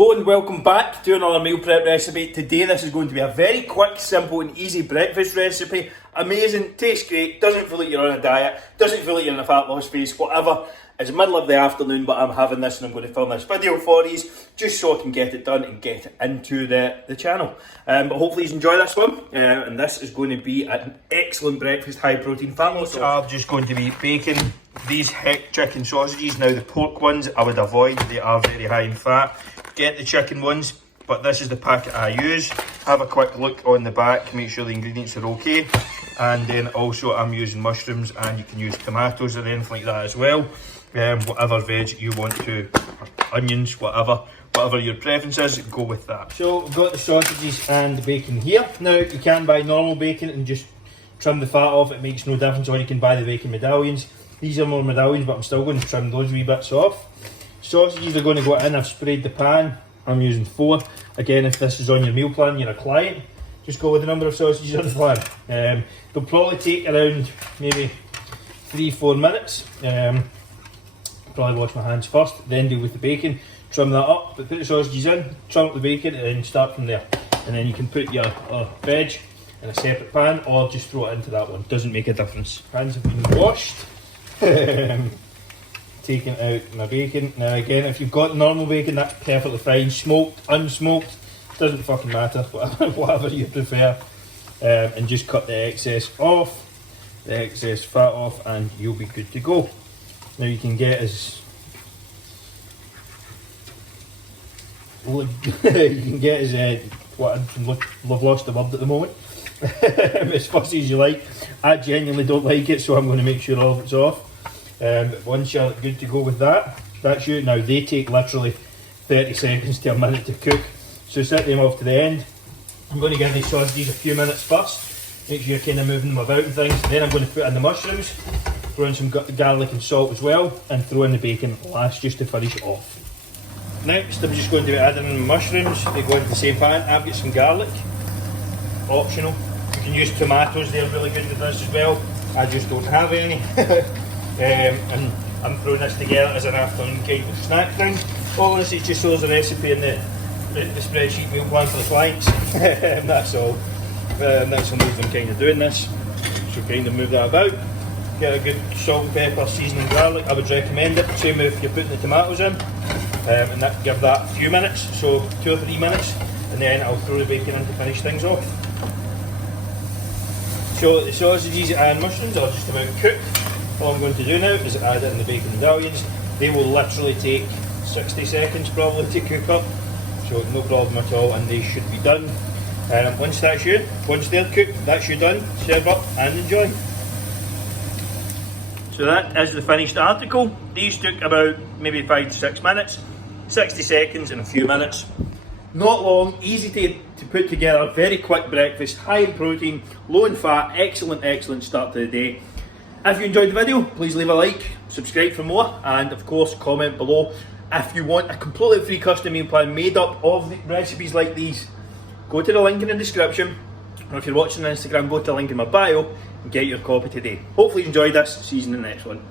Hello and welcome back to another meal prep recipe. Today this is going to be a very quick, simple and easy breakfast recipe. Amazing, tastes great, doesn't feel like you're on a diet, doesn't feel like you're in a fat loss phase, whatever. It's the middle of the afternoon but I'm having this and I'm going to film this video for you just so I can get it done and get it into the channel. But hopefully you enjoy this one and this is going to be an excellent breakfast, high protein fat loss. I'm just going to be baking these heck chicken sausages. Now the pork ones I would avoid, they are very high in fat. Get the chicken ones, but this is the packet I use. Have a quick look on the back, make sure the ingredients are okay. And then also I'm using mushrooms, and you can use tomatoes or anything like that as well. Whatever veg you want to, onions, whatever your preference is, go with that. So we've got the sausages and the bacon here. Now you can buy normal bacon and just trim the fat off, it makes no difference, or you can buy the bacon medallions. These are more medallions, but I'm still going to trim those wee bits off. Sausages are going to go in, I've sprayed the pan, I'm using 4. Again, if this is on your meal plan, you're a client, just go with the number of sausages on the plan. They'll probably take around maybe 3-4 minutes. Probably wash my hands first, then deal with the bacon, trim that up, but put the sausages in, trim up the bacon and then start from there. And then you can put your veg in a separate pan or just throw it into that one, doesn't make a difference. Pans have been washed. Taking out my bacon. Now again, if you've got normal bacon, that's perfectly fine. Smoked, unsmoked, doesn't fucking matter, whatever you prefer. And just cut the excess off, the excess fat off, and you'll be good to go. Now you can get as I've lost the word at the moment. As fussy as you like. I genuinely don't like it, so I'm going to make sure all of it's off. But once you're good to go with that, that's you. Now they take literally 30 seconds to a minute to cook, so set them off to the end. I'm going to give these sausages a few minutes first, make sure you're kind of moving them about and things. Then I'm going to put in the mushrooms, throw in some garlic and salt as well, and throw in the bacon last just to finish off. Next I'm just going to be adding in the mushrooms. They go into the same pan. I've got some garlic, optional. You can use tomatoes, they're really good with this as well. I just don't have any. And I'm throwing this together as an afternoon kind of snack thing. All this is just shows the recipe in the spreadsheet meal plan for the clients. That's all. That's the reason I'm kind of doing this. So kind of move that about. Get a good salt, pepper, seasoning, garlic. I would recommend it. Same if you're putting the tomatoes in. And that give that a few minutes, so 2 or 3 minutes, and then I'll throw the bacon in to finish things off. So the sausages and mushrooms are just about cooked. All I'm going to do now is add in the bacon medallions. They will literally take 60 seconds probably to cook up, so no problem at all, and they should be done. Once they're cooked, that's you done. Serve up and enjoy. So that is the finished article. These took about maybe 5 to 6 minutes, 60 seconds and a few minutes. Not long, easy to put together, very quick breakfast, high in protein, low in fat, excellent start to the day. If you enjoyed the video, please leave a like, subscribe for more, and of course comment below. If you want a completely free custom meal plan made up of recipes like these, go to the link in the description, or if you're watching on Instagram, go to the link in my bio and get your copy today. Hopefully you enjoyed this, see you in the next one.